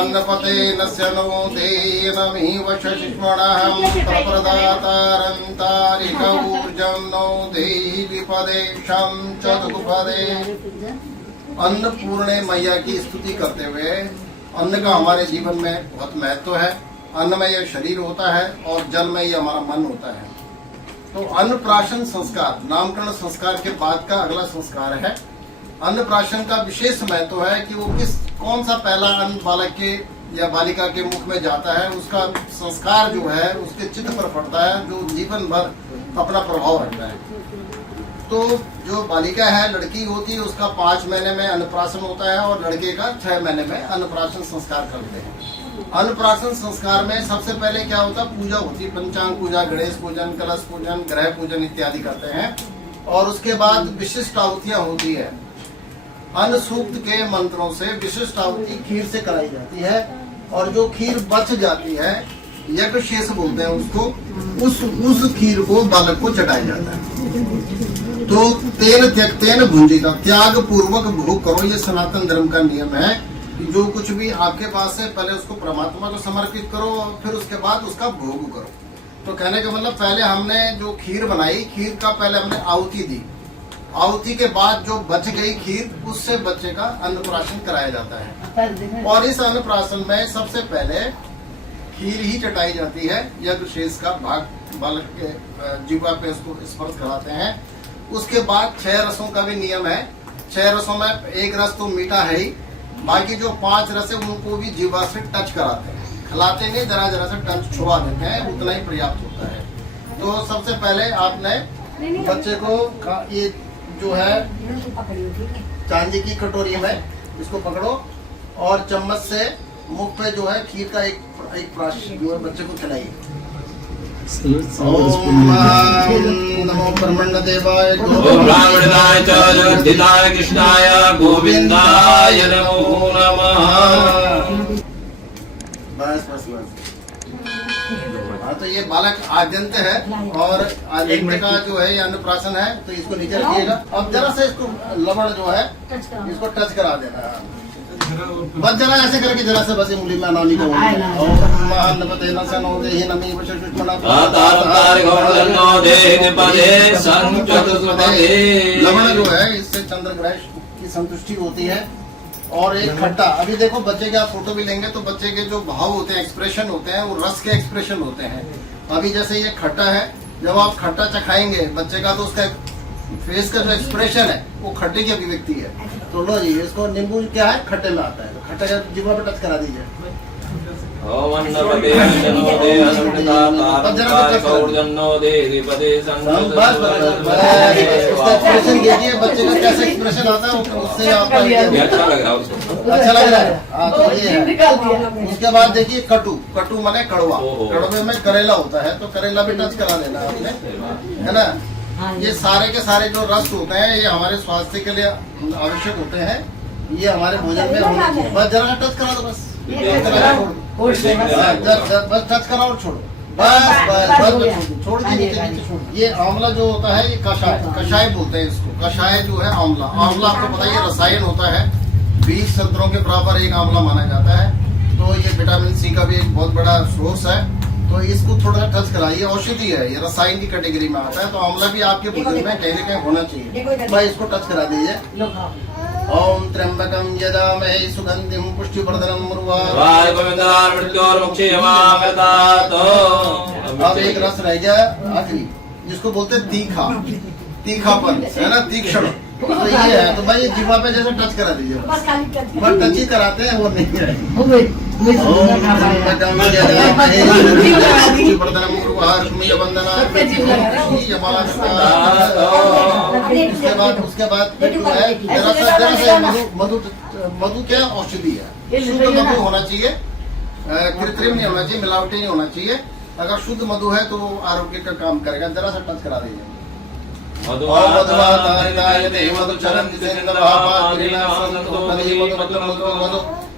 अन्नपते नस्य no देयनमि वशशिष्मणहं प्रप्रदातारन्तारिकौर्जं no देहि विपदे शं चतुपदे। अन्नपूर्णे मैया की स्तुति करते हुए अन्न का हमारे जीवन में बहुत महत्व है। अन्न में यह शरीर होता है और जल में ये हमारा मन होता है। तो अन्नप्राशन संस्कार नामकरण संस्कार के बाद का अगला संस्कार है। अन्नप्राशन का विशेष महत्व है कि वो कौन सा पहला अन्न बालक के या बालिका के मुख में जाता है, उसका संस्कार जो है उसके चित्त पर पड़ता है, जो जीवन भर अपना प्रभाव रखता है। तो जो बालिका है, लड़की होती है, उसका 5 महीने में अन्नप्राशन होता है और लड़के का 6 महीने में अन्नप्राशन संस्कार करते हैं। अन्नप्राशन संस्कार में सबसे पहले क्या होता है, पूजा होती है। पंचांग पूजा, गणेश पूजन, कलश पूजन, ग्रह पूजन इत्यादि करते हैं। और उसके बाद विशिष्ट आहुतियां होती है। अन्न सूक्त के मंत्रों से विशिष्ट आहुति खीर से कराई जाती है। और जो खीर बच जाती है, यज्ञ शेष बोलते हैं उसको, उस खीर को बालक को चटाया जाता है। तो तेन त्यक्तेन भुंजिता, त्याग पूर्वक भोग करो, ये सनातन धर्म का नियम है। जो कुछ भी आपके पास है पहले उसको परमात्मा को समर्पित करो और फिर उसके बाद उसका भोग करो। तो कहने का मतलब पहले हमने जो खीर बनाई, खीर का पहले हमने आहुति दी। आहुति के बाद जो बच गई खीर, उससे बच्चे का अन्नप्राशन कराया जाता है। और इस अन्नप्राशन में सबसे पहले खीर ही चटाई जाती है। यज्ञ शेष का भाग बालक के जीवा पे उसको स्पर्श कराते हैं। उसके बाद 6 रसों का भी नियम है। 6 रसों में एक रस तो मीठा है ही, बाकी जो 5 रस है उनको भी जीवा से टच कराते हैं। खिलाते नहीं, जरा जरा से टच छुआ देते हैं, उतना ही पर्याप्त होता है। तो सबसे पहले आपने बच्चे को ये जो है चांदी की कटोरी में इसको पकड़ो और चम्मच से मुख पे जो है खीर का एक प्राशन जो है बच्चे को खिलाइए। ओम नमो ब्रह्मण्य देवाय ब्राह्मणाय च जगद्धिताय कृष्णाय गोविंदाय नमो नमः। बस बस बस। हाँ, तो ये बालक आद्यंत है और आद्यंत का जो है ये अन्नप्राशन है। तो इसको नीचे रखिएगा। अब जरा से इसको लवण जो है इसको टच करा देना है। बस जरा ऐसे करके जरा से बस उंगली में अनानी को लवण जो है इससे चंद्र ग्रह की संतुष्टि होती है। और एक खट्टा, अभी देखो बच्चे के आप फोटो भी लेंगे तो बच्चे के जो भाव होते हैं, एक्सप्रेशन होते हैं, वो रस के एक्सप्रेशन होते हैं। अभी जैसे ये खट्टा है, जब आप खट्टा चखाएंगे बच्चे का तो उसका फेस का जो एक्सप्रेशन है वो खट्टे की अभिव्यक्ति है। तो लो जी, इसको नींबू क्या है, खट्टे में आता है, तो खट्टे का जीवा पे टच करा दीजिए। बच्चे का कैसा एक्सप्रेशन आता है उससे आपका अच्छा लग रहा है, अच्छा लग रहा है। तो ये है। उसके बाद देखिए कटु, कटु माने कड़वा। कड़वे में करेला होता है, तो करेला भी टच करा देना आपने, है ना। ये सारे के सारे जो रस होते हैं ये हमारे स्वास्थ्य के लिए आवश्यक होते हैं। ये हमारे भोजन में होना चाहिए। बस जरा टच करा दो, बस बस टच करा और छोड़ो, बस बस बस छोड़ दीजिए, नीचे छोड़। ये आंवला जो होता है ये कषाय, कषाय बोलते हैं इसको। कषाय जो है आंवला, आंवला आपको पता है ये रसायन होता है। 20 संतरों के बराबर एक आंवला माना जाता है। तो ये विटामिन सी का भी एक बहुत बड़ा सोर्स है। तो इसको थोड़ा टच कराइए, औषधि है, ये रसायन की कैटेगरी में आता है। तो आंवला भी आपके भोजन में कहीं न कहीं होना चाहिए। भाई इसको टच करा दीजिए। ओम त्र्यंबकम यजामहे सुगंधिम पुष्टिवर्धनम उर्वारुकमिंदार्मृत्योर्मुक्षीयमामृतात्। अब एक रस रह गया आखिरी, जिसको बोलते हैं तीखा, तीखापन है ना, तीक्ष्ण। तो ये है, तो भाई जीवा पे जैसे टच करा दीजिए, बस टच ही कराते हैं, वो नहीं उसके बाद मधु क्या औषधि है, शुद्ध मधु होना चाहिए, कृत्रिम नहीं होना चाहिए, मिलावटी नहीं होना चाहिए। अगर शुद्ध मधु है तो वो आरोग्य का काम करेगा। जरा सा टच करा दीजिए।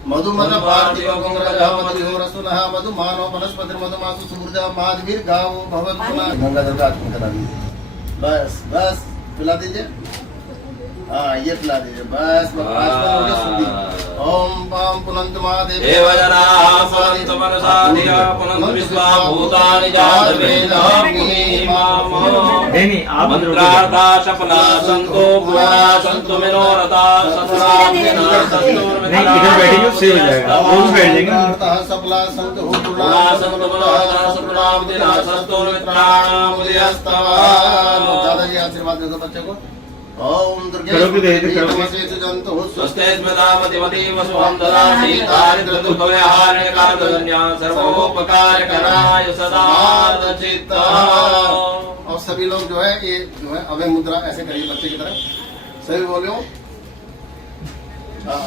मधु मत पार्थिव मधु रसुनः मधु मानो वनस्पति मधुमासु सुमृदा माधवीर गावो भवन्तु। गंगा जल का आचमन करा दीजिए, बस बस पिला दीजिए। हाँ ये पिला दीजिए बस ओम पाम पुनंत महादेव देवजनाः पुनन्तु मनसा धिया पुनन्तु विश्वा भूतानि जातवेदाग्नि माम नहीं आप मंत्रार्था सफला सन्तो पूर्णा सन्तु मनोरथा सफला विना सन्तु नहीं इधर बैठेंगे उससे हो जाएगा वो भी बैठ जाएंगे सफला संत हो पूर्णा सन्तु मनोरथा सफला विना सन्तु मित्राणाम् उदयस्तवान् दादाजी आशीर्वाद दे दो बच्चे को ओम दुर्गे करोगे दे दे, करोगे। जंतु स्वस्ते स्मृतामतिमती वसुहं ददाति दारिद्र्यदुःखव्यहारे कालकन्या सर्वोपकारकराय सदा चित्ता। और सभी लोग जो है ये जो है अभय मुद्रा ऐसे करिए बच्चे की तरह सभी बोलो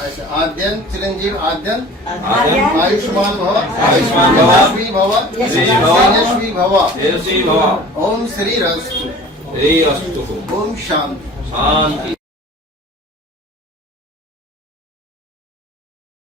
ऐसे आद्यन चिरंजीव आद्यन आयुष्मान भव आयुष्मान भव, यशस्वी भव यशस्वी भव, यशस्वी भव देवसी भव ओम श्री रस्तु श्री अस्तु ओम शांति शांति